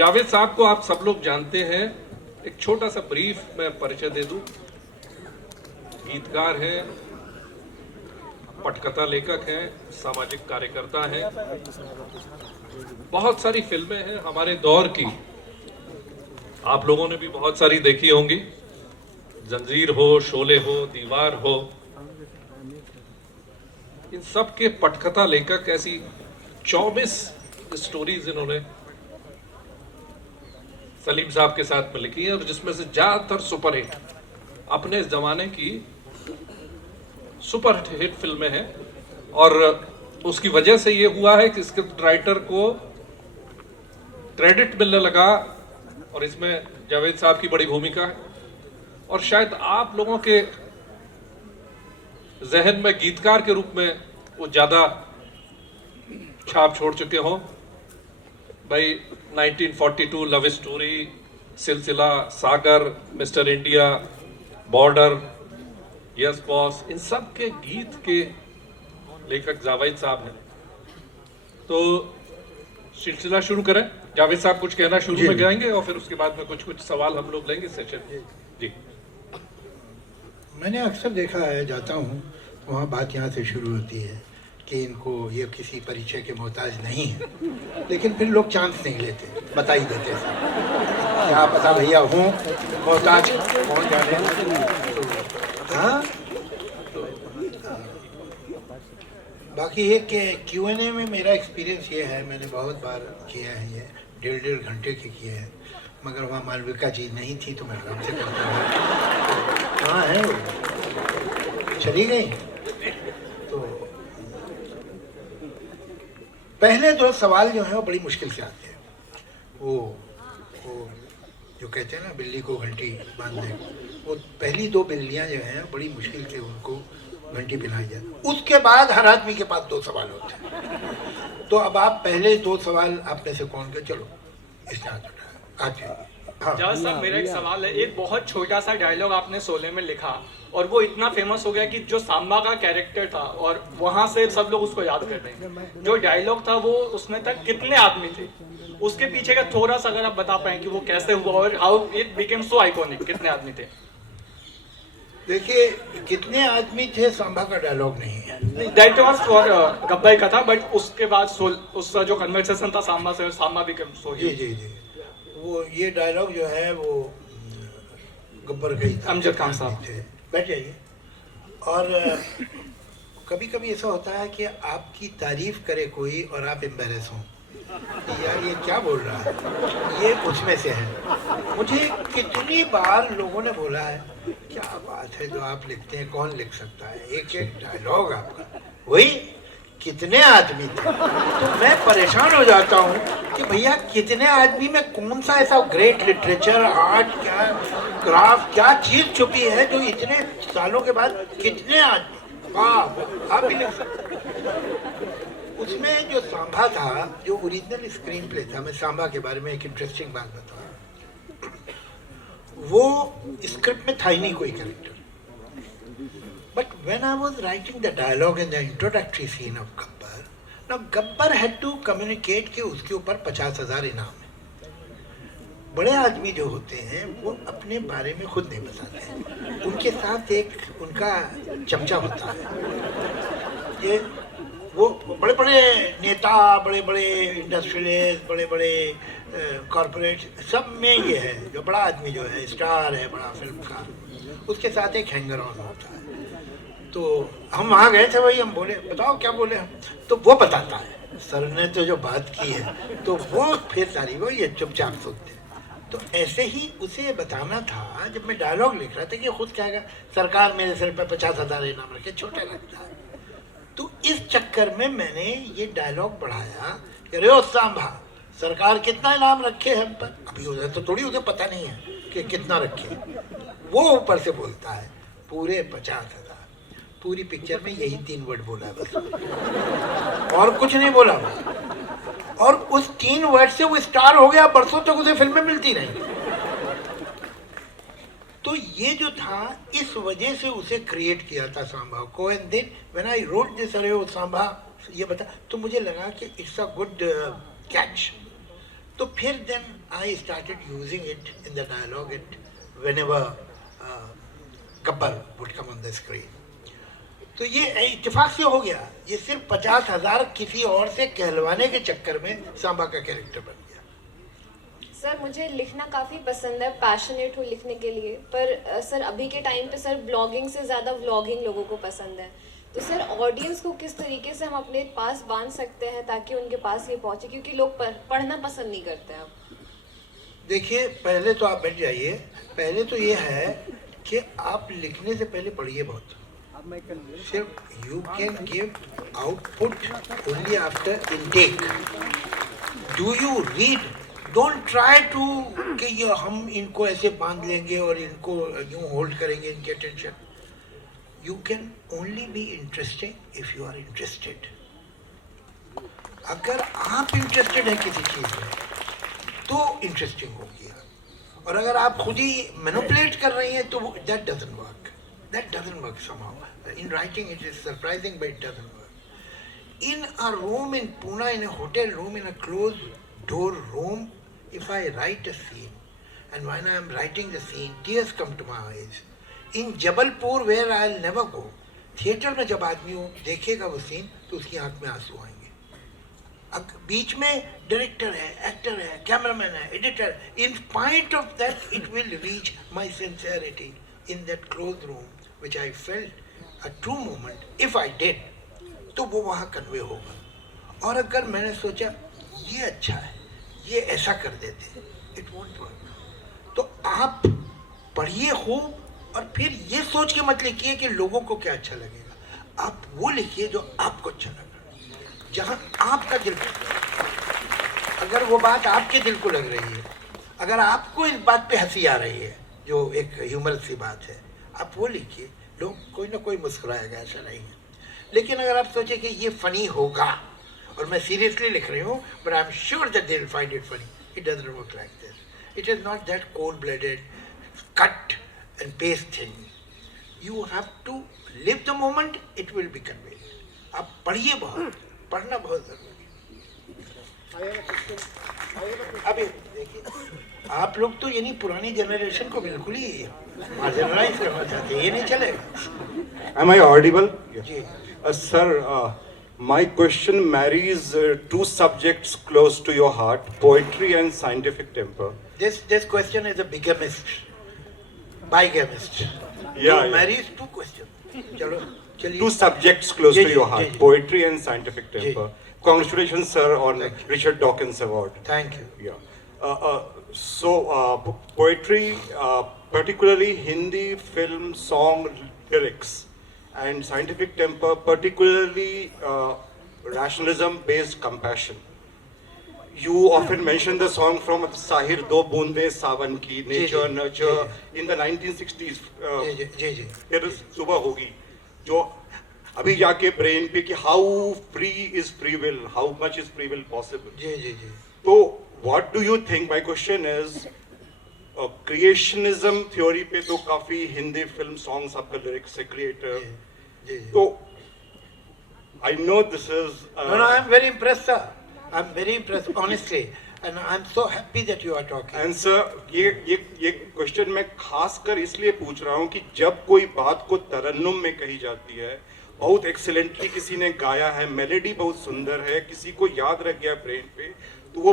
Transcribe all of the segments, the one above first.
जावेद साहब को आप सब लोग जानते हैं। एक छोटा सा ब्रीफ मैं परिचय दे दूं। गीतकार हैं, पटकथा लेखक हैं, सामाजिक कार्यकर्ता हैं। बहुत सारी फिल्में हैं हमारे दौर की, आप लोगों ने भी बहुत सारी देखी होंगी। जंजीर हो, शोले हो, दीवार हो, इन सब के पटकथा लेखक ऐसी 24 स्टोरीज इन्होंने सलीम साहब के साथ में लिखी है, और जिसमें से ज्यादातर सुपरहिट अपने जमाने की सुपर हिट फिल्में हैं। और उसकी वजह से ये हुआ है कि स्क्रिप्ट राइटर को क्रेडिट मिलने लगा, और इसमें जावेद साहब की बड़ी भूमिका है। और शायद आप लोगों के जहन में गीतकार के रूप में वो ज्यादा छाप छोड़ चुके हों। भाई 1942, love story, Silsila, Saagar, mister India, border, yes boss, इन सब के गीत के लेखक जावेद साहब हैं। तो सिलसिला शुरू करें। जावेद साहब कुछ कहना शुरू में कहेंगे और फिर उसके बाद में कुछ सवाल हम लोग लेंगे सेशन जी। मैंने अक्सर देखा है, जाता हूँ तो वहाँ बात यहाँ से शुरू होती है कि इनको ये किसी परिचय के मोहताज नहीं है, लेकिन फिर लोग चांस नहीं लेते, बता ही देते हैं क्या पता भैया हूँ मोहताज कौन जाने। तो हाँ, बाकी ये कि Q&A में मेरा एक्सपीरियंस ये है, मैंने बहुत बार किया है, ये 1.5 घंटे के किए हैं, मगर वहाँ मालविका जी नहीं थी तो मैं आराम से करता हूँ। कहाँ है वो, चली गई। तो पहले 2 सवाल जो हैं वो बड़ी मुश्किल से आते हैं। वो जो कहते हैं ना बिल्ली को घंटी बांध दे, वो पहली 2 बिल्लियाँ जो हैं बड़ी मुश्किल से उनको घंटी पहनाई जाती। उसके बाद हर आदमी के पास 2 सवाल होते हैं। तो अब आप पहले 2 सवाल आप में से कौन के, चलो इसने हाथ उठाया, आज हाँ। जावेद साहब, मेरा एक सवाल है। एक बहुत छोटा सा डायलॉग आपने शोले में लिखा और वो इतना फेमस हो गया कि जो सांबा का कैरेक्टर था और वहां से सब लोग उसको याद कर रहे हैं। जो डायलॉग था वो उसमें तक कितने आदमी थे, उसके पीछे का थोड़ा सा अगर आप बता पाए कि वो कैसे हुआ और how it became so iconic, कितने आदमी थे? देखिए कितने आदमी थे सांबा का डायलॉग नहीं है, दैट वाज फॉर गब्बर का था, बट उसके बाद उसका जो कन्वर्सेशन था सांबा से, सांबा बिकेम सो जी जी जी, वो ये डायलॉग जो है वो गब्बर का ही था, अमजद खान साहब थे। बैठ जाइए। और कभी कभी ऐसा होता है कि आपकी तारीफ करे कोई और आप एम्बेरस हों, यार ये क्या बोल रहा है, ये उसमें से है। मुझे कितनी बार लोगों ने बोला है क्या बात है जो आप लिखते हैं, कौन लिख सकता है, एक एक डायलॉग आपका, वही कितने आदमी थे। तो मैं परेशान हो जाता हूँ कि भैया कितने आदमी में कौन सा ऐसा ग्रेट लिटरेचर, आर्ट, क्या क्राफ्ट, क्या चीज छुपी है जो इतने सालों के बाद कितने आदमी, आप भी लिख सकते। उसमें जो सांबा था, जो ओरिजिनल स्क्रीन प्ले था, मैं सांबा के बारे में एक इंटरेस्टिंग बात बताऊँ, वो स्क्रिप्ट में था ही नहीं कोई character. But when I was writing the dialogue in the introductory scene of Gabbar, now Gabbar had to communicate कि उसके ऊपर 50,000 इनाम है। बड़े आदमी जो होते हैं वो अपने बारे में खुद नहीं बताते हैं, उनके साथ एक उनका चमचा होता है। ये वो बड़े बड़े नेता, बड़े बड़े इंडस्ट्रियलिस्ट, बड़े बड़े कॉरपोरेट, सब में ये है जो बड़ा आदमी जो है, स्टार है बड़ा फिल्म का, उसके साथ एक हैंगर ऑन होता है। तो हम वहाँ गए थे, भाई हम बोले बताओ क्या बोले हम, तो वो बताता है सर ने तो जो बात की है, तो वो फिर सारी वो ये चुपचाप सुनते। तो ऐसे ही उसे बताना था, जब मैं डायलॉग लिख रहा था कि खुद कहेगा सरकार मेरे सिर पर 50,000 इनाम रखे, छोटा लगता है। तो इस चक्कर में मैंने ये डायलॉग बढ़ाया कि अरे ओ सांभा, सरकार कितना इनाम रखे हम पर, अभी उधर तो थोड़ी उसे पता नहीं है कि कितना रखे, वो ऊपर से बोलता है पूरे 50,000। पूरी पिक्चर में यही 3 वर्ड बोला बस, और कुछ नहीं बोला। और उस 3 वर्ड से वो स्टार हो गया, बरसों तक उसे फिल्में मिलती रही। तो ये जो था, इस वजह से उसे क्रिएट किया था सांभा को। And then when I wrote this, अरे वो सांभा ये बता, तो मुझे लगा कि इट्स अ गुड कैच। तो फिर then I started using it in the dialogue it whenever Gabbar would come on the screen. तो ये इत्तेफाक से हो गया, ये सिर्फ 50,000 किसी और से कहलवाने के चक्कर में सांबा का कैरेक्टर बन गया। सर मुझे लिखना काफ़ी पसंद है, पैशनेट हूँ लिखने के लिए, पर सर अभी के टाइम पे सर ब्लॉगिंग से ज़्यादा व्लॉगिंग लोगों को पसंद है। तो सर ऑडियंस को किस तरीके से हम अपने पास बांध सकते हैं ताकि उनके पास ये पहुँचे, क्योंकि लोग पढ़ना पसंद नहीं करते हैं अब। देखिए, पहले तो आप बैठ जाइए। पहले तो ये है कि आप लिखने से पहले पढ़िए बहुत। सिर्फ you can give output only after intake. Do you read? Don't try to कि ये हम इनको ऐसे बांध लेंगे और इनको यूं होल्ड करेंगे इनकी attention. You can only be interesting if you are interested. अगर आप इंटरेस्टेड हैं किसी चीज में तो इंटरेस्टिंग होगी, और अगर आप खुद ही मैनिपुलेट कर रही हैं तो that doesn't work. That doesn't work somehow. In writing it is surprising, but it doesn't work. In a room in Pune, in a hotel room, in a closed door room, if I write a scene, and when I am writing the scene, tears come to my eyes. In Jabalpur, where I'll never go, theatre में जब आदमी देखेगा वो scene तो उसकी आंख में आंसू आएंगे। अब बीच में डायरेक्टर है, एक्टर है, कैमरामैन है, editor, in spite of that it will reach my sincerity in that closed room, which I felt a true moment. If I did, तो वो वहाँ कन्वे होगा। और अगर मैंने सोचा ये अच्छा है, ये ऐसा कर देते, it won't work. तो आप पढ़िए खूब, और फिर ये सोच के मत लिखिए कि लोगों को क्या अच्छा लगेगा। आप वो लिखिए जो आपको अच्छा लगा, जहाँ आपका दिल, अगर वो बात आपके दिल को लग रही है, अगर आपको इस बात पे हंसी आ रही है, जो एक ह्यूमरस सी बात है, आप वो लिखिए, लोग कोई ना कोई मुस्कुराएगा, ऐसा नहीं है। लेकिन अगर आप सोचे कि ये फनी होगा और मैं सीरियसली लिख रही हूँ, but I am sure that they will find it funny, it doesn't work like this. It is not that cold blooded cut and paste thing. You have to live the moment, it will be conveyed. आप पढ़िए बहुत, पढ़ना बहुत जरूरी है। अभी देखिए, आप लोग तो यानी पुरानी जनरेशन को बिल्कुल ही मार्जिनलाइज करना चाहते हैं, ये नहीं चलेगा। Am I audible? Ji. Sir, my question marries two subjects close to your heart: poetry and scientific temper. This question is a bigamist, bigamist. Yeah. Marries two questions. चलो चलिए। Two subjects close ji, to ji, your ji, heart: ji. poetry and scientific ji. temper. Congratulations, sir, on Thank you. Richard Dawkins Award. Thank you. Yeah. So, poetry, particularly Hindi film song lyrics, and scientific temper, particularly rationalism-based compassion. You often mention the song from Sahir Do Boonde Sawan Ki, Nature, ji, Nurture, ji. in the 1960s. जी जी जी जी। फिर सुबह होगी जो अभी जाके brain पे कि how free is free will, how much is free will possible. जी जी जी। तो what do you think, my question is, creationism theory पे तो काफी हिंदी फिल्म सॉन्ग्स आपका लिरिक्स से क्रिएटर, जी जी। तो I know this is No, no, I'm very impressed, sir. I'm very impressed, honestly, and I'm so happy that you are talking. And sir ये question मैं खासकर इसलिए पूछ रहा हूँ कि जब कोई बात को तरन्नुम में कही जाती है, बहुत एक्सीलेंटली किसी ने गाया है, मेलोडी बहुत सुंदर है, किसी को याद रख गया ब्रेन पे, तो वो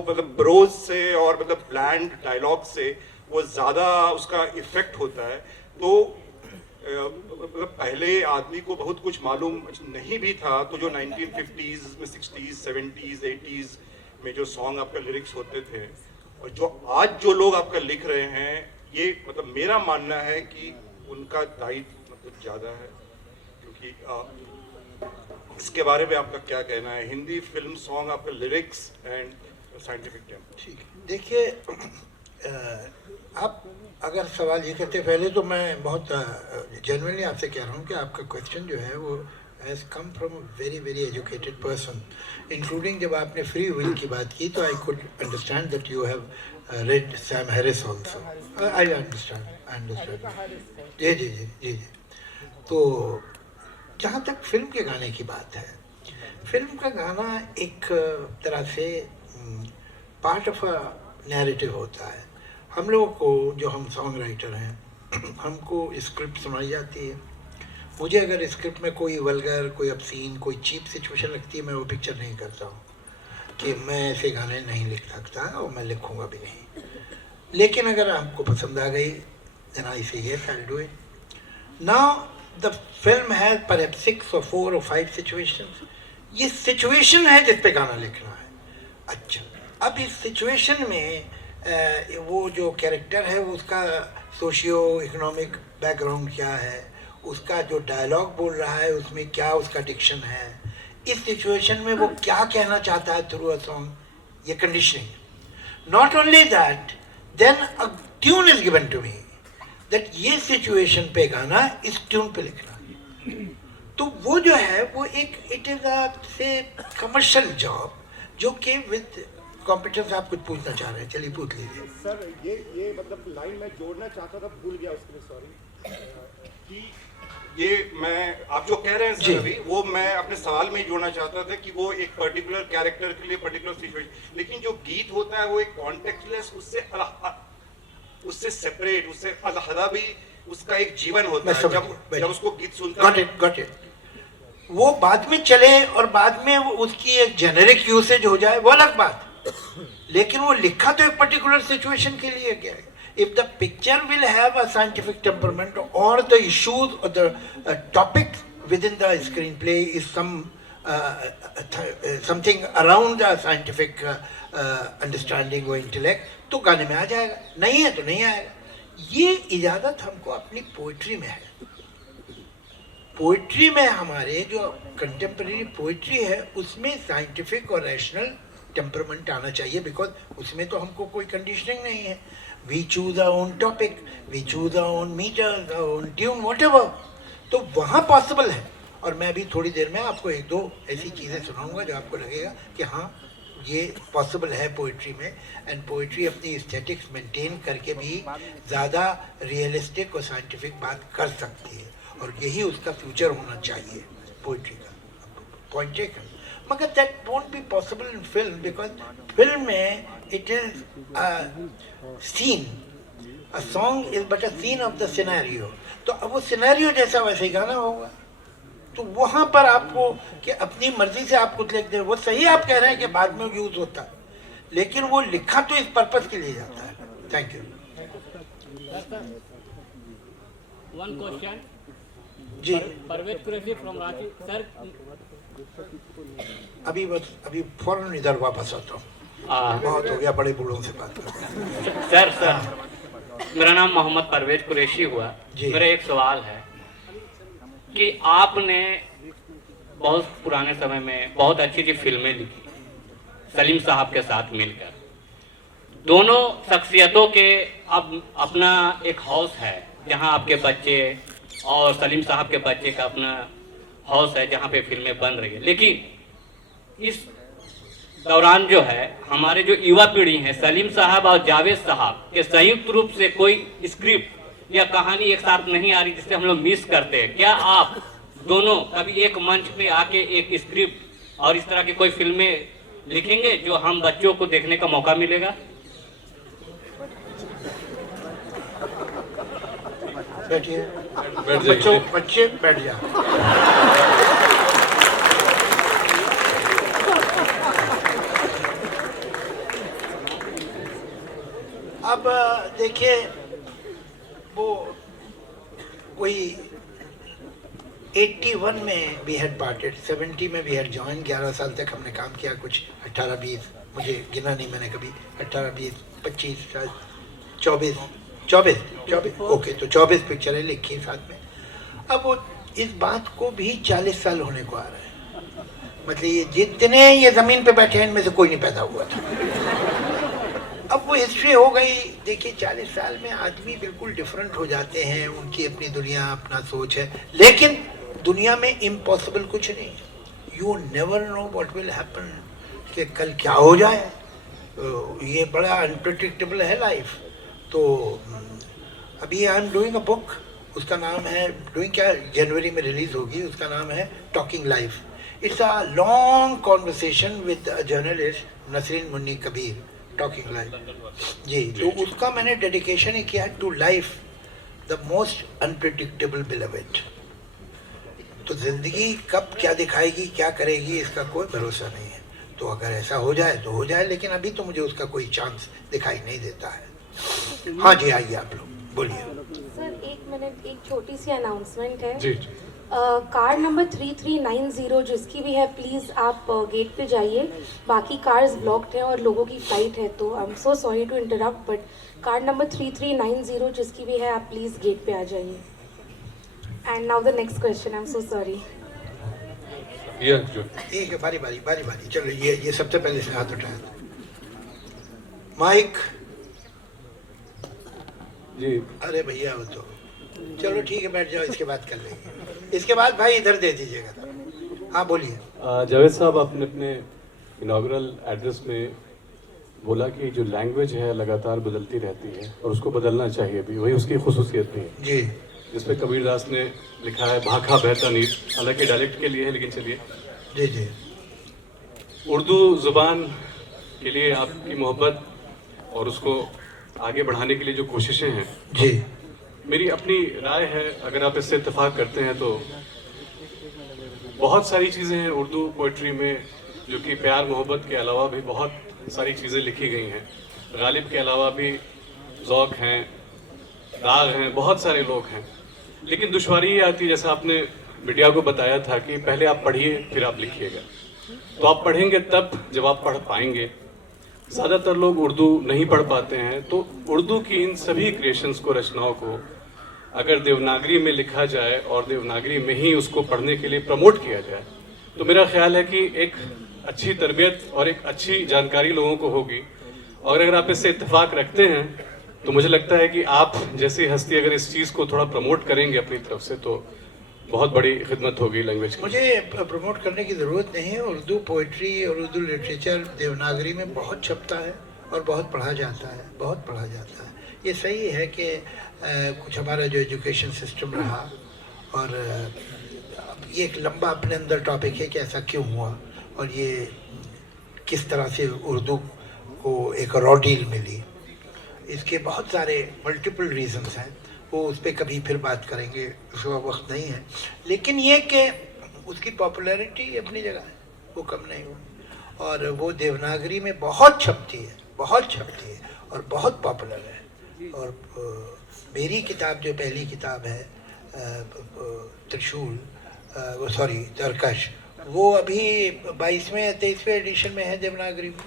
मतलब ब्रोज से और मतलब ब्लैंड डायलॉग से वो ज़्यादा उसका इफेक्ट होता है। तो मतलब पहले आदमी को बहुत कुछ मालूम नहीं भी था, तो जो 1950s में 60s 70s 80s में जो सॉन्ग आपका लिरिक्स होते थे और जो आज जो लोग आपका लिख रहे हैं, ये मतलब मेरा मानना है कि उनका दायित्व मतलब ज़्यादा है, क्योंकि इसके बारे में आपका क्या कहना है? हिंदी फिल्म सॉन्ग, आपका लिरिक्स एंड साइंटिफिक टेम्पर। ठीक है, देखिए, आप अगर सवाल ये करते, पहले तो मैं बहुत जेन्युइनली आपसे कह रहा हूँ कि आपका क्वेश्चन जो है वो has come from a very very educated person, including जब आपने फ्री विल की बात की तो I could understand that you have read Sam Harris also. I understand. जी जी जी जी जी। तो जहाँ तक फिल्म के गाने की बात है, फिल्म का गाना एक तरह से पार्ट ऑफ अ नैरेटिव होता है। हम लोगों को, जो हम सॉन्ग राइटर हैं, हमको स्क्रिप्ट सुनाई जाती है। मुझे अगर स्क्रिप्ट में कोई वल्गर, कोई obscene, कोई चीप सिचुएशन लगती है, मैं वो पिक्चर नहीं करता हूँ कि मैं ऐसे गाने नहीं लिख सकता और मैं लिखूँगा भी नहीं। लेकिन अगर आपको पसंद आ गई, then I say yes, I'll do it. Now the film has perhaps 6 or 4 or 5 situations. ये सिचुएशन है जिस पे गाना लिखना है। अच्छा, अब इस सिचुएशन में वो जो कैरेक्टर है उसका सोशियो इकोनॉमिक बैकग्राउंड क्या है, उसका जो डायलॉग बोल रहा है उसमें क्या उसका डिक्शन है, इस सिचुएशन में वो क्या कहना चाहता है थ्रू अ सॉन्ग, ये conditioning. Not only that, then a tune is given to me that ये सिचुएशन पे गाना इस ट्यून पे लिखना। तो वो जो है वो एक इट इज अ से कमर्शियल जॉब जो कि विद कॉम्पिटेंस। आप कुछ पूछना चाह रहे हैं, चलिए पूछ लीजिए। सर ये मतलब लाइन मैं जोड़ना चाहता था, भूल गया उसके लिए, सॉरी। कि ये मैं आप जो कह रहे हैं सर अभी, वो मैं अपने सवाल में ही जोड़ना चाहता था कि वो एक पर्टिकुलर कैरेक्टर के लिए पर्टिकुलर सिचुएशन, लेकिन जो गीत होता है वो एक कॉन्टेक्स्टलेस, उससे सेपरेट, उससे अलहदा भी उसका एक जीवन होता है। जब उसको गीत सुनता है, गॉट इट, वो बाद में चले और बाद में उसकी एक जेनेरिक यूसेज हो जाए वो अलग बात, लेकिन वो लिखा तो एक पर्टिकुलर सिचुएशन के लिए गया है। If the picture will have a scientific temperament or the issues or the topic within the screenplay is something around the scientific understanding or intellect, तो गाने में आ जाएगा, नहीं है तो नहीं आएगा। ये इजाज़त हमको अपनी पोइट्री में है। पोइट्री में हमारे जो कंटेम्प्रेरी पोइट्री है उसमें साइंटिफिक और रैशनल टेम्परमेंट आना चाहिए, बिकॉज उसमें तो हमको कोई कंडीशनिंग नहीं है। We choose our own topic, we choose our own metre, our own tune, whatever, तो वहाँ पॉसिबल है। और मैं भी थोड़ी देर में आपको एक दो ऐसी चीज़ें सुनाऊंगा जो आपको लगेगा कि हाँ ये पॉसिबल है पोइट्री में। एंड पोइट्री अपनी एस्थेटिक्स मेंटेन करके भी ज़्यादा रियलिस्टिक और साइंटिफिक बात कर सकती है, और यही उसका फ्यूचर होना चाहिए पोइट्री का। Point taken. मगर that won't be possible in film, because film में it is a scene, a song is but a scene of the scenario. तो अब वो सिनेरियो जैसा वैसे ही गाना होगा। तो वहाँ पर आपको कि अपनी मर्जी से आप कुछ लिख दें, वो सही आप कह रहे हैं कि बाद में यूज होता है, लेकिन वो लिखा तो इस पर्पज के लिए जाता है। Thank you. वन क्वेश्चन जी, परवेज कुरैशी फ्रॉम रांची सर। अभी फौरन इधर वापस आता हूँ, बहुत हो गया बड़े बूढ़ों से बात करते। सर मेरा नाम मोहम्मद परवेज कुरैशी हुआ। मेरा एक सवाल है कि आपने बहुत पुराने समय में बहुत अच्छी अच्छी फिल्में लिखी सलीम साहब के साथ मिलकर। दोनों शख्सियतों के अब अपना एक हाउस है जहां आपके बच्चे और सलीम साहब के बच्चे का अपना हाउस है जहां पे फिल्में बन रही है। लेकिन इस दौरान जो है हमारे जो युवा पीढ़ी है, सलीम साहब और जावेद साहब के संयुक्त रूप से कोई स्क्रिप्ट या कहानी एक साथ नहीं आ रही, जिससे हम लोग मिस करते हैं। क्या आप दोनों कभी एक मंच में आके एक स्क्रिप्ट और इस तरह की कोई फिल्में लिखेंगे जो हम बच्चों को देखने का मौका मिलेगा? बैठिए, बैठ जाइए। बच्चे बैठ जा। अब देखिए, वो कोई 81 में वी हैड पार्टेड, 70 में वी हैड जॉइन। 11 साल तक हमने काम किया, कुछ 18-20, मुझे गिना नहीं मैंने कभी, 18-20, 25, 24, ओके, तो 24 पिक्चरें लिखी साथ में। अब वो इस बात को भी 40 साल होने को आ रहे हैं। मतलब ये जितने ये ज़मीन पे बैठे हैं इनमें से कोई नहीं पैदा हुआ था। अब वो हिस्ट्री हो गई। देखिए 40 साल में आदमी बिल्कुल डिफरेंट हो जाते हैं, उनकी अपनी दुनिया, अपना सोच है, लेकिन दुनिया में इम्पॉसिबल कुछ नहीं। You never know what will happen, कि कल क्या हो जाए। ये बड़ा अनप्रेडिक्टेबल है लाइफ। तो अभी I am doing a book, उसका नाम है, डूइंग क्या, जनवरी में रिलीज होगी, उसका नाम है talking life. It's a long conversation with a journalist Nasreen Munni Kabir, talking life जी, तो उसका मैंने डेडिकेशन ही किया to life the most unpredictable beloved. तो जिंदगी कब क्या दिखाएगी, क्या करेगी, इसका कोई भरोसा नहीं है। तो अगर ऐसा हो जाए तो हो जाए, लेकिन अभी तो मुझे उसका कोई चांस दिखाई नहीं देता है। हाँ जी, आइए आप लोग बोलिए। सर 1 मिनट, एक छोटी सी अनाउंसमेंट है। जी कार नंबर 3390 जिसकी भी है, प्लीज़ आप गेट पे जाइए। बाकी कार्स ब्लॉक्ड हैं और लोगों की फ्लाइट है, तो I am so sorry to interrupt, but car number 3390 जिसकी भी है, आप प्लीज़ गेट पे आ जाइए। And now the next question, I am so sorry. ठीक है, बारी बारी बारी बारी, चलो ये सबसे पहले से हाथ उठाया था। माइक जी। अरे भैया वो तो चलो ठीक है, बैठ जाओ, इसके बाद कर लेंगे। इसके बाद भाई इधर दे दीजिएगा। हाँ बोलिए। जावेद साहब, आपने अपने इनॉग्रल एड्रेस में बोला कि जो लैंग्वेज है लगातार बदलती रहती है और उसको बदलना चाहिए भी, वही उसकी खुसूसियत भी है जी। जिसपे कबीरदास ने लिखा है भाखा बहता नीर, हालांकि डायलेक्ट के लिए है, लेकिन चलिए। जी जी। उर्दू ज़ुबान के लिए आपकी मोहब्बत और उसको आगे बढ़ाने के लिए जो कोशिशें हैं, जी मेरी अपनी राय है, अगर आप इससे इत्तेफाक करते हैं तो बहुत सारी चीज़ें हैं उर्दू पोइट्री में जो कि प्यार मोहब्बत के अलावा भी बहुत सारी चीज़ें लिखी गई हैं। गालिब के अलावा भी ज़ौक़ हैं, दाग हैं, बहुत सारे लोग हैं, लेकिन दुश्वारी ये आती है, जैसा आपने मीडिया को बताया था कि पहले आप पढ़िए फिर आप लिखिएगा। तो आप पढ़ेंगे तब जब आप पढ़ पाएंगे। ज़्यादातर लोग उर्दू नहीं पढ़ पाते हैं, तो उर्दू की इन सभी क्रिएशंस को, रचनाओं को अगर देवनागरी में लिखा जाए और देवनागरी में ही उसको पढ़ने के लिए प्रमोट किया जाए, तो मेरा ख्याल है कि एक अच्छी तरबियत और एक अच्छी जानकारी लोगों को होगी। और अगर आप इससे इत्तेफाक रखते हैं तो मुझे लगता है कि आप जैसी हस्ती अगर इस चीज़ को थोड़ा प्रमोट करेंगे अपनी तरफ से, तो बहुत बड़ी खिदमत होगी लैंग्वेज की। मुझे प्रमोट करने की ज़रूरत नहीं है। उर्दू पोइट्री और उर्दू लिटरेचर देवनागरी में बहुत छपता है और बहुत पढ़ा जाता है, बहुत पढ़ा जाता है। ये सही है कि कुछ हमारा जो एजुकेशन सिस्टम रहा, और ये एक लंबा अपने अंदर टॉपिक है कि ऐसा क्यों हुआ और ये किस तरह से उर्दू को एक रॉ डील मिली। इसके बहुत सारे मल्टीपल रीजंस हैं, वो उस पर कभी फिर बात करेंगे, उसका वक्त नहीं है। लेकिन ये कि उसकी पॉपुलैरिटी अपनी जगह है, वो कम नहीं हुई, और वो देवनागरी में बहुत छपती है, बहुत छपती है और बहुत पॉपुलर है। और मेरी किताब जो पहली किताब है त्रिशूल, सॉरी तरकश, वो अभी 22वें या 23वें एडिशन में है देवनागरी में।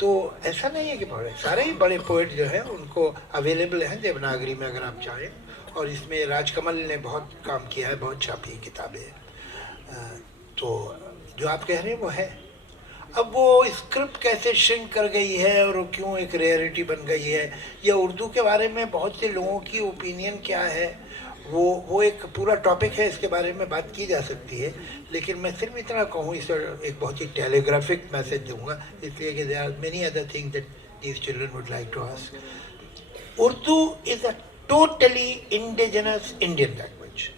तो ऐसा नहीं है कि बड़े सारे ही बड़े पोइट जो हैं उनको अवेलेबल हैं देवनागरी में अगर आप चाहें। और इसमें राजकमल ने बहुत काम किया है, बहुत छापी किताबें। तो जो आप कह रहे हैं वो है। अब वो स्क्रिप्ट कैसे श्रिंक कर गई है और क्यों एक रेयरिटी बन गई है, या उर्दू के बारे में बहुत से लोगों की ओपिनियन क्या है, वो एक पूरा टॉपिक है, इसके बारे में बात की जा सकती है। लेकिन मैं सिर्फ इतना कहूँ, इस एक बहुत ही टेलीग्राफिक मैसेज दूंगा, इसलिए कि there are many other things that these children would like to ask. Urdu is a totally indigenous Indian language.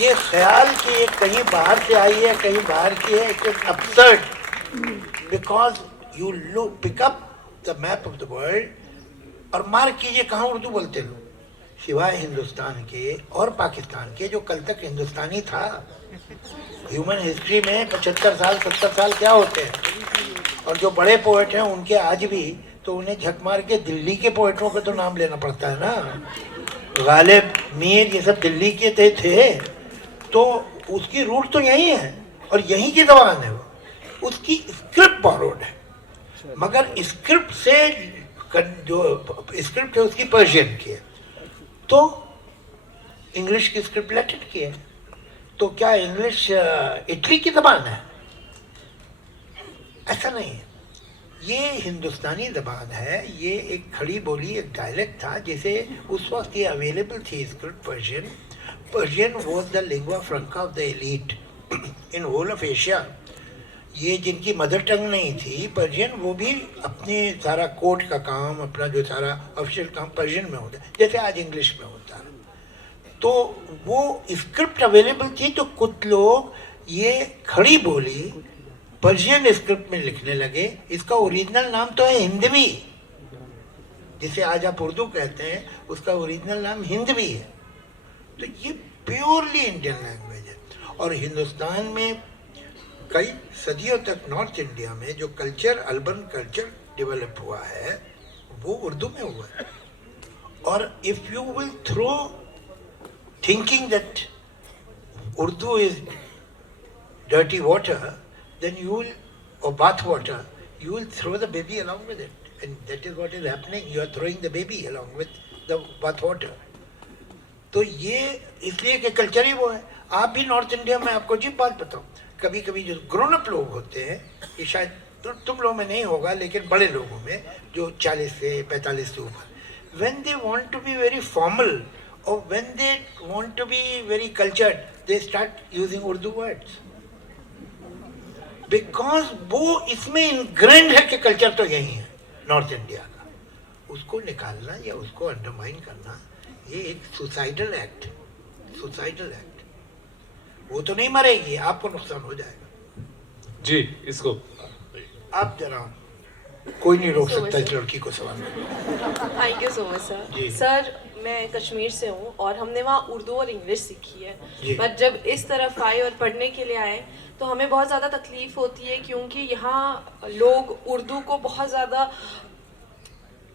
ये ख्याल कि ये कहीं बाहर से आई है, कहीं बाहर की है, it is absurd, because you look pick up the map of the world और मार्क कीजिए कहाँ उर्दू बोलते लोग, सिवाय हिंदुस्तान के और पाकिस्तान के, जो कल तक हिंदुस्तानी था। ह्यूमन हिस्ट्री में 75 साल 70 साल क्या होते हैं। और जो बड़े पोएट हैं उनके आज भी, तो उन्हें झक मार के दिल्ली के पोएटों का तो नाम लेना पड़ता है ना। गालिब, मीर, ये सब दिल्ली के थे, तो उसकी रूट तो यही है और यहीं की जबान है। वो उसकी स्क्रिप्ट बॉरोड है, मगर स्क्रिप्ट से जो स्क्रिप्ट है उसकी पर्शियन की है, तो इंग्लिश की स्क्रिप्ट लैटिन की है। तो क्या इंग्लिश इटली की जबान है? ऐसा नहीं है, ये हिंदुस्तानी जबान है। ये एक खड़ी बोली, एक डायलेक्ट था, जिसे उस वक्त ये अवेलेबल थी script Persian. Persian was the lingua franca of the elite in whole of Asia. ये जिनकी मदर टंग नहीं थी पर्शियन, वो भी अपने सारा कोर्ट का काम, अपना जो सारा ऑफिशियल काम पर्शियन में होता है, जैसे आज इंग्लिश में होता है। तो वो स्क्रिप्ट अवेलेबल थी, तो कुछ लोग ये खड़ी बोली पर्शियन स्क्रिप्ट में लिखने लगे। इसका ओरिजिनल नाम तो है हिंदवी, जिसे आज आप उर्दू कहते हैं, उसका ओरिजिनल नाम हिंदवी है। तो ये प्योरली इंडियन लैंग्वेज है। और हिंदुस्तान में कई सदियों तक नॉर्थ इंडिया में जो कल्चर, अर्बन कल्चर डेवलप हुआ है, वो उर्दू में हुआ है। और if you will throw thinking that Urdu is dirty water, then you will, or bath water, you will throw the baby along with it. And that is what is happening. You are throwing the baby along with the bath water. तो ये इसलिए कि culture ही वो है। आप भी north India में, आपको अजीब बात बताऊं, कभी कभी जो ग्रोन अप लोग होते हैं, ये शायद तुम लोगों में नहीं होगा, लेकिन बड़े लोगों में जो 40 से 45 से ऊपर, when they want to be very formal or when they want to be very cultured, they start using Urdu words. Because वो इसमें इनग्रेंड है कि कल्चर तो यही है नॉर्थ इंडिया का। उसको निकालना या उसको अंडरमाइन करना, ये एक सुसाइडल एक्ट, सुसाइडल एक्ट। वो तो नहीं मरेगी, आपको नुकसान हो जाएगा। जी, इसको आप जरा, कोई नहीं रोक सकता इस लड़की को सवाल। Thank you so much sir. Sir मैं कश्मीर से हूँ और हमने वहाँ उर्दू और इंग्लिश सीखी है, पर जब इस तरफ आए और पढ़ने के लिए आए तो हमें बहुत ज़्यादा तकलीफ होती है, क्योंकि यहाँ लोग उर्दू को बहुत ज़्यादा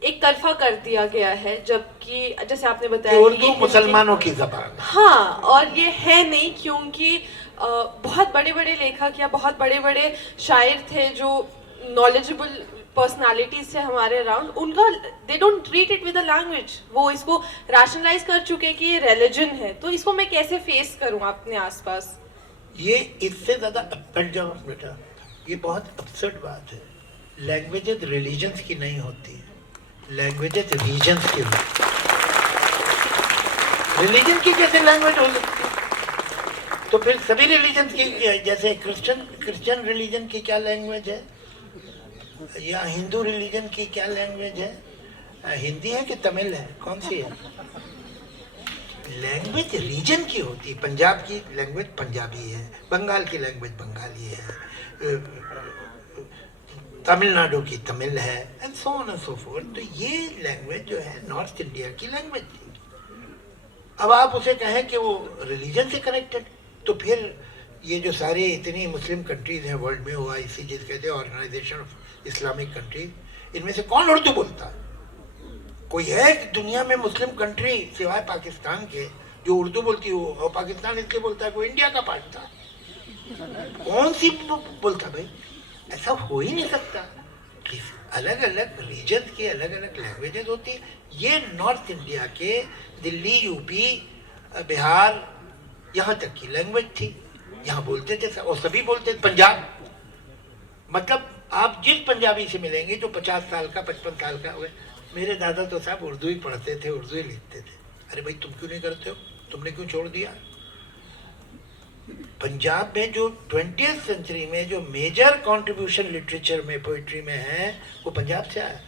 एक तरफा कर दिया गया है, जबकि जैसे आपने बताया उर्दू मुसलमानों की ज़बान। हाँ, और ये है नहीं, क्योंकि बहुत बड़े बड़े लेखक या बहुत बड़े बड़े शायर थे जो नॉलेजेबल पर्सनालिटीज थे हमारे अराउंड, उनका they don't treat it with a language. वो इसको रैशनलाइज कर चुके हैं कि ये रिलीजन है, तो इसको मैं कैसे फेस करूँ अपने आसपास? ये इससे ज़्यादा हट जाओ बेटा, ये बहुत अपसेट बात है। लैंग्वेजेस रिलीजन्स की नहीं होती है, लैंग्वेजेस रीजन्स की होती है। रिलीजन की कैसे लैंग्वेज हो सकती है? तो फिर सभी रिलीजन की, जैसे क्रिश्चियन रिलीजन की क्या लैंग्वेज है, या हिंदू रिलीजन की क्या लैंग्वेज है? हिंदी है कि तमिल है, कौन सी है? लैंग्वेज रीजन की होती है। पंजाब की लैंग्वेज पंजाबी है, बंगाल की लैंग्वेज बंगाली है, तमिलनाडु की तमिल है, and so on and so fourth. तो ये लैंग्वेज जो है नॉर्थ इंडिया की लैंग्वेज थी। अब आप उसे कहें कि वो रिलीजन से कनेक्टेड, तो फिर ये जो सारे इतनी मुस्लिम कंट्रीज हैं वर्ल्ड में, OIC जिसे कहते हैं, ऑर्गेनाइजेशन ऑफ इस्लामिक कंट्रीज, इनमें से कौन उर्दू बोलता है? कोई है कि दुनिया में मुस्लिम कंट्री सिवाय पाकिस्तान के जो उर्दू बोलती हो? और पाकिस्तान इसलिए बोलता है, कोई इंडिया का पार्ट था, कौन सी बोलता भाई? ऐसा हो ही नहीं सकता। अलग अलग रीजन की अलग अलग लैंग्वेजेस होती है। ये नॉर्थ इंडिया के दिल्ली, यूपी, बिहार, यहाँ तक की लैंग्वेज थी, यहाँ बोलते थे और सभी बोलते थे। पंजाब, मतलब आप जिस पंजाबी से मिलेंगे जो 50 साल का 55 साल का हुए, मेरे दादा तो साहब उर्दू ही पढ़ते थे, उर्दू ही लिखते थे। अरे भाई तुम क्यों नहीं करते हो? तुमने क्यों छोड़ दिया? पंजाब में जो 20th सेंचुरी में जो मेजर कंट्रीब्यूशन लिटरेचर में, पोइट्री में है, वो पंजाब से आया।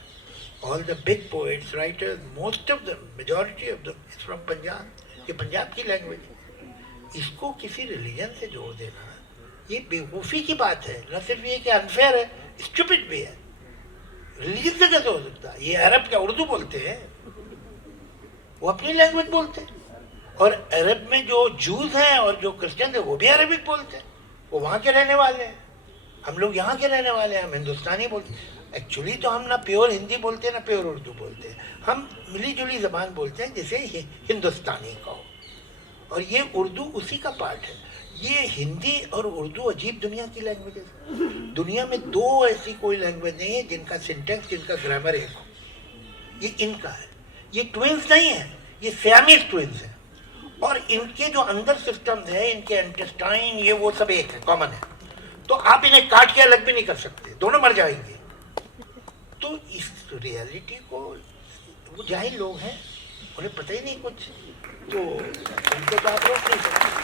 All the big poets, writers, most of the, majority of the is from Punjab. ये पंजाब की लैंग्वेज। इसको किसी रिलीजन से जोड़ देना ये बेवकूफ़ी की बात है। न सिर्फ ये कि अनफेयर है, स्टूपिड भी है। रिलीजन से कैसे हो सकता है? ये अरब क्या उर्दू बोलते हैं? वो अपनी लैंग्वेज बोलते हैं। और अरब में जो जूस हैं और जो क्रिश्चियन है वो भी अरबिक बोलते हैं, वो वहाँ के रहने वाले हैं। हम लोग यहाँ के रहने वाले हैं, हम हिंदुस्तानी बोलते हैं। एक्चुअली तो हम ना प्योर हिंदी बोलते हैं ना प्योर उर्दू बोलते हैं, हम मिली जुली ज़बान बोलते हैं जिसे हिंदुस्तानी कहो। और ये उर्दू उसी का पार्ट है। ये हिंदी और उर्दू अजीब दुनिया की लैंग्वेजेस। दुनिया में दो ऐसी कोई लैंग्वेज नहीं है जिनका सिंटेक्स, जिनका ग्रामर एक हो। ये इनका है। ये ट्विंस नहीं है, ये सियामीज ट्विंस है। और इनके जो अंदर सिस्टम्स है, इनके इंटेस्टाइन, ये वो सब एक है, कॉमन है। तो आप इन्हें काट के अलग भी नहीं कर सकते, दोनों मर जाएंगे। तो इस रियलिटी को, वो जाहिल लोग हैं, उन्हें पता ही नहीं कुछ, तो उनको तो आप रोक नहीं सकते।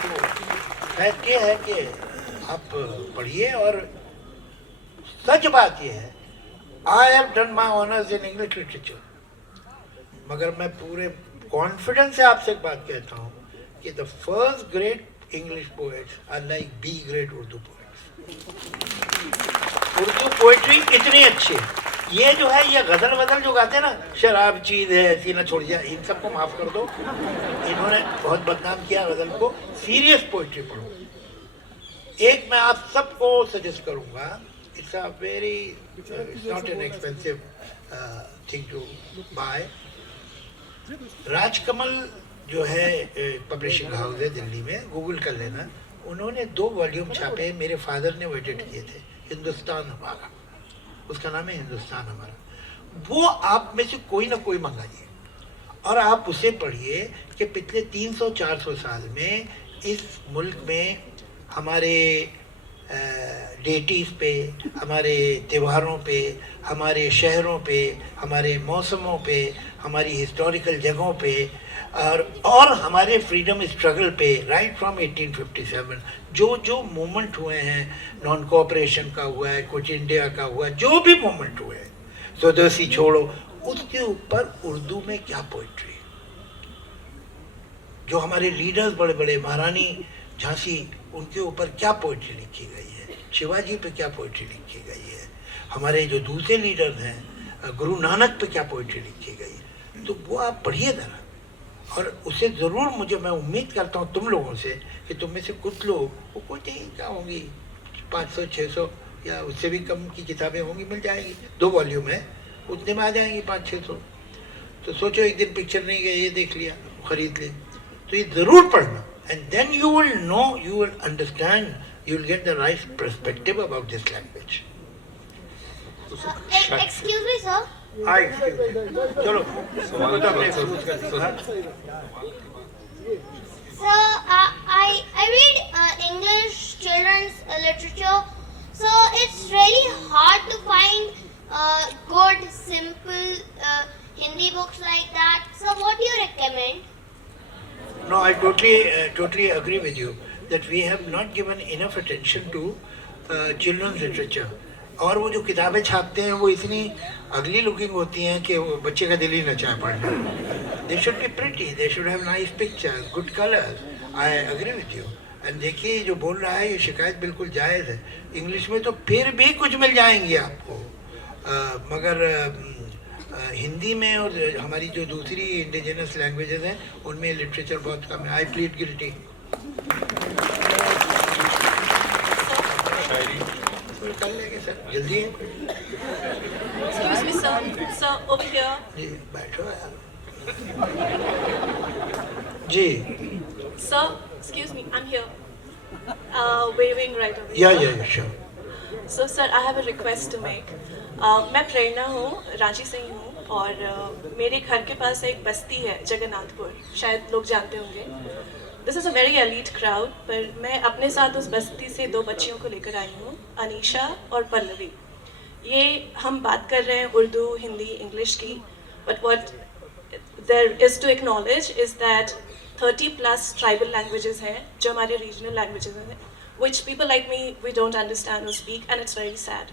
तो फैक्ट ये है कि आप पढ़िए। और सच बात ये है, I have done my honours in English literature, मगर मैं पूरे कॉन्फिडेंस से आपसे एक बात कहता हूँ कि the first great English poets are like be great Urdu poets. Urdu poetry इतनी अच्छी है। ये जो है ये गजल वजल जो गाते हैं ना, शराब चीज है ऐसी ना छोड़ दिया, इन सबको माफ कर दो, इन्होंने बहुत बदनाम किया गजल को। सीरियस पोइट्री पढ़ो। एक मैं आप सबको सजेस्ट करूंगा, it's a very, it's not an expensive thing to buy. Rajkamal जो है पब्लिशिंग हाउस है दिल्ली में, गूगल कर लेना, उन्होंने 2 वॉल्यूम छापे, मेरे फादर ने वो एडिट किए थे, हिंदुस्तान हमारा, उसका नाम है हिंदुस्तान हमारा। वो आप में से कोई ना कोई मंगाइए और आप उसे पढ़िए कि पिछले 300-400 साल में इस मुल्क में हमारे डेटीज़ पे, हमारे त्योहारों पे, हमारे शहरों पे, हमारे मौसमों पे, हमारी हिस्टोरिकल जगहों पे और हमारे फ्रीडम स्ट्रगल पे, राइट फ्रॉम 1857 जो जो मूवमेंट हुए हैं, नॉन कोऑपरेशन का हुआ है, कुछ इंडिया का हुआ है, जो भी मूवमेंट हुए हैं, स्वदेशी छोड़ो, उसके ऊपर उर्दू में क्या पोइट्री, जो हमारे लीडर्स बड़े बड़े, महारानी झांसी, उनके ऊपर क्या पोइट्री लिखी गई है, शिवाजी पे क्या पोइट्री लिखी गई है, हमारे जो दूसरे लीडर हैं गुरु नानक पे क्या पोइट्री लिखी गई है, तो वो आप पढ़िए ज़रा। और उसे ज़रूर, मुझे, मैं उम्मीद करता हूँ तुम लोगों से कि तुम में से कुछ लोग, वो कुछ नहीं क्या होंगी, 500-600 या उससे भी कम की किताबें होंगी, मिल जाएगी, 2 वॉल्यूम है, उतने में आ जाएंगी 500-600। तो सोचो एक दिन पिक्चर नहीं गया, ये देख लिया, खरीद ले, तो ये ज़रूर पढ़ना, and then you will know, you will understand, you will get the right perspective about this language. Excuse me, sir. हाँ, excuse me. चलो, So, I read English children's literature. So it's really hard to find good, simple Hindi books like that. So what do you recommend? No, I totally agree with you that we have not given enough attention to children's literature. और वो जो किताबें छापते हैं वो इतनी अगली looking होती हैं कि वो बच्चे का दिल ही न चाहे पढ़ना। They should be pretty, they should have nice pictures, good colors. I agree with you. And देखिए जो बोल रहा है ये शिकायत बिल्कुल जायज़ है। इंग्लिश में तो फिर भी कुछ मिल जाएंगी आपको, मगर हिंदी में और हमारी जो दूसरी इंडिजिनस लैंग्वेजेस हैं उनमें लिटरेचर बहुत कम है। आई प्लीड गिल्टी। कर लेंगे सर, जल्दी है। Excuse me, sir. Sir, over here. जी बैठो यार। जी। Sir, excuse me, I'm here. Waving right over या here. Sure. So, sir, I have a request to make. मैं प्रेरणा हूँ, रांची से ही हूँ, और मेरे घर के पास एक बस्ती है जगन्नाथपुर, शायद लोग जानते होंगे। This is a very elite crowd, पर मैं अपने साथ उस बस्ती से 2 बच्चियों को लेकर आई हूँ, अनीशा और पल्लवी। ये हम बात कर रहे हैं उर्दू, हिंदी, इंग्लिश की, but what there is to acknowledge is that 30+ tribal languages हैं जो हमारे रीजनल लैंग्वेजेस हैं, which people like me we don't understand or speak, and it's very sad.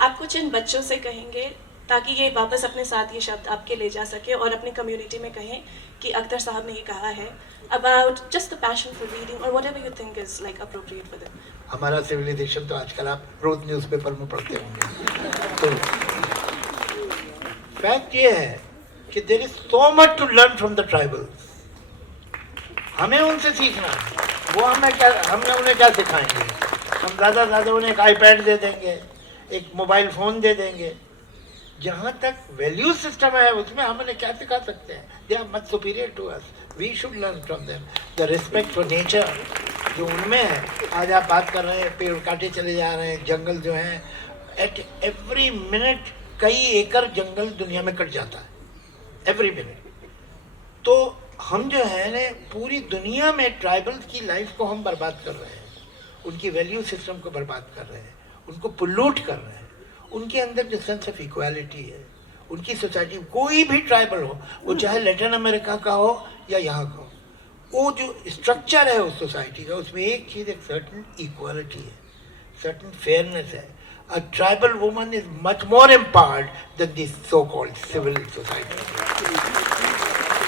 आप कुछ इन बच्चों से कहेंगे ताकि ये वापस अपने साथ ये शब्द आपके ले जा सके और अपनी कम्युनिटी में कहें कि अख्तर साहब ने ये कहा है about just the passion for reading or whatever you think is like appropriate for them. हमारा सिविलाइजेशन तो आजकल आप रोज न्यूज़पेपर में पढ़ते होंगे। तो फैक्ट ये है कि there is so much to learn from the tribals. हमें उनसे सीखना है। वो हमने उन्हें क्या सिखाएंगे? हम ज़्यादा उन्हें एक आईपैड दे देंगे, एक मोबाइल फ़ोन दे देंगे। जहाँ तक वैल्यू सिस्टम है उसमें हम उन्हें क्या सिखा सकते हैं? They are much superior to us, we should learn from them the respect for nature जो उनमें है। आज आप बात कर रहे हैं, पेड़ काटे चले जा रहे हैं, जंगल जो हैं, एट एवरी मिनट कई एकड़ जंगल दुनिया में कट जाता है, एवरी मिनट। तो हम जो है ना पूरी दुनिया में ट्राइबल्स की लाइफ को हम बर्बाद कर रहे हैं, उनकी वैल्यू सिस्टम को बर्बाद कर रहे हैं, उनको पोल्यूट कर रहे हैं। उनके अंदर जो सेंस ऑफ इक्वालिटी है, उनकी सोसाइटी, कोई भी ट्राइबल हो, वो चाहे लैटिन अमेरिका का हो या यहाँ का हो, वो जो स्ट्रक्चर है उस सोसाइटी का, उसमें एक चीज़, एक सर्टन इक्वालिटी है, सर्टन फेयरनेस है। A tribal woman is much more empowered than this so called civil society.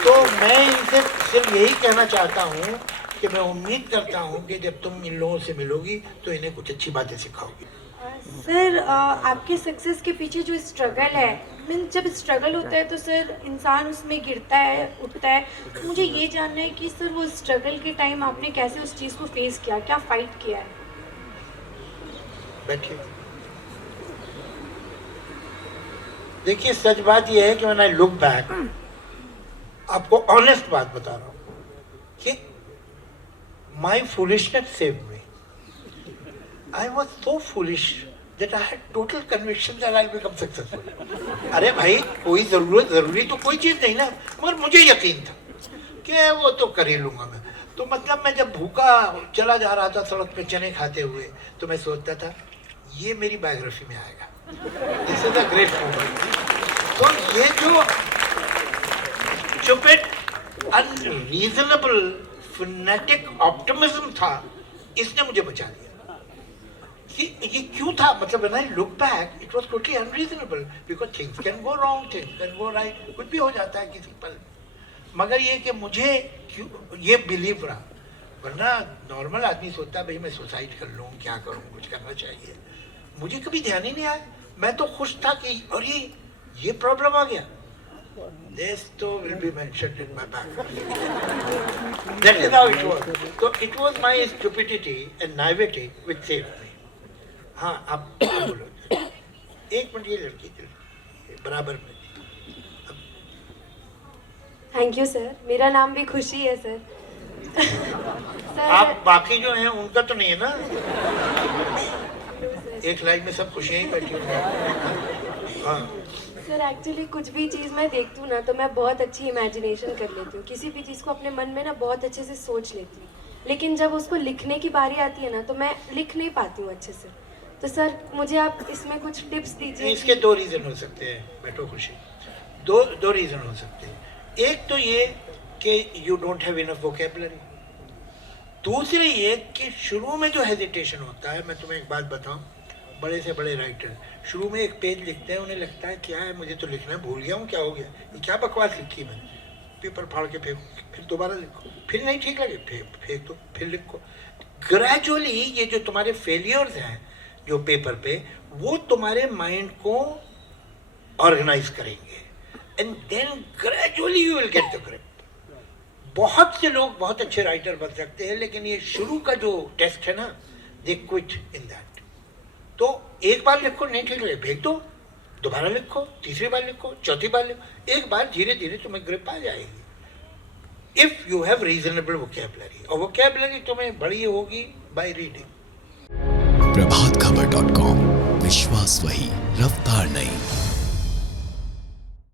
तो मैं इनसे सिर्फ यही कहना चाहता हूँ कि मैं उम्मीद करता हूँ कि जब तुम इन लोगों से मिलोगी तो इन्हें कुछ अच्छी बातें सिखाओगी। सर आपके सक्सेस के पीछे जो स्ट्रगल है, मीन जब स्ट्रगल होता है तो सर इंसान उसमें गिरता है, उठता है। तो मुझे ये जानना है कि सर वो स्ट्रगल के टाइम आपने कैसे उस चीज़ को फेस किया, क्या फाइट किया है? बैठिए। देखिए, सच बात यह है कि मैंने लुक बैक, आपको ऑनेस्ट बात बता रहा हूँ कि my foolishness saved me. I was so foolish that I had total conviction that I'll become successful. अरे भाई, कोई जरूरी तो कोई चीज नहीं ना, मगर मुझे यकीन था कि वो तो कर ही लूंगा मैं। तो मतलब मैं जब भूखा चला जा रहा था सड़क पे चने खाते हुए, तो मैं सोचता था ये मेरी बायोग्राफी में आएगा। This is a great moment. तो ये जो stupid, unreasonable, fanatic optimism था, इसने मुझे बचा लिया। ये क्यों था? मतलब when I look back, it was totally unreasonable because things can go wrong, things can go right, कुछ भी हो जाता है किसी पल। मगर ये कि मुझे क्यों ये बिलीव रहा, वरना नॉर्मल आदमी सोचता है भाई मैं सुसाइड कर लूँ, क्या करूँ, कुछ करना चाहिए। मुझे कभी ध्यान ही नहीं आया। मैं तो खुश था कि और ये प्रॉब्लम आ गया। This too will be mentioned in my back. That is how it was. So it was my stupidity and naivety which saved me. हाँ, आप बोलो। एक मिनट, ये लड़की बराबर में। थैंक यू सर, मेरा नाम भी खुशी है सर। आप बाकी जो हैं उनका तो नहीं है ना? एक लाइन में सब खुशियाँ ही बैठी हुई हैं। हाँ सर, एक्चुअली कुछ भी चीज़ मैं देखती हूँ ना तो मैं बहुत अच्छी इमेजिनेशन कर लेती हूँ, किसी भी चीज़ को अपने मन में ना बहुत अच्छे से सोच लेती हूँ, लेकिन जब उसको लिखने की बारी आती है ना तो मैं लिख नहीं पाती हूँ अच्छे से। तो सर मुझे आप इसमें कुछ टिप्स दीजिए। इसके दो रीज़न हो सकते हैं, बैठो खुशी। दो रीज़न हो सकते हैं। एक तो ये कि you don't have enough vocabulary. दूसरे ये कि शुरू में जो हेजिटेशन होता है, मैं तुम्हें एक बात बताऊं, बड़े से बड़े राइटर शुरू में एक पेज लिखते हैं, उन्हें लगता है क्या है, मुझे तो लिखना भूल गया हूँ, क्या हो गया, ये क्या बकवास लिखी मैंने, पेपर फाड़ के फेंको, फिर दोबारा लिखो, फिर नहीं ठीक लगे फेंक दो, फिर लिखो। ग्रेजुअली ये जो तुम्हारे फेलियर्स हैं जो पेपर पे, वो तुम्हारे माइंड को ऑर्गेनाइज करेंगे and then gradually you will get the grip. बहुत से लोग बहुत अच्छे राइटर बन सकते हैं, लेकिन ये शुरू का जो टेस्ट है ना, दे क्विट इन दैट। तो एक बार लिखो, नहीं ठीक लगे फेंक दो, दोबारा लिखो, तीसरी बार लिखो, चौथी बार लिखो, एक बार धीरे धीरे तुम्हें ग्रिप आ जाएगी if you have reasonable vocabulary. और वोकैबुलरी तुम्हें बड़ी होगी बाय रीडिंग। प्रभातखबर.com, विश्वास वही, रफ्तार नहीं।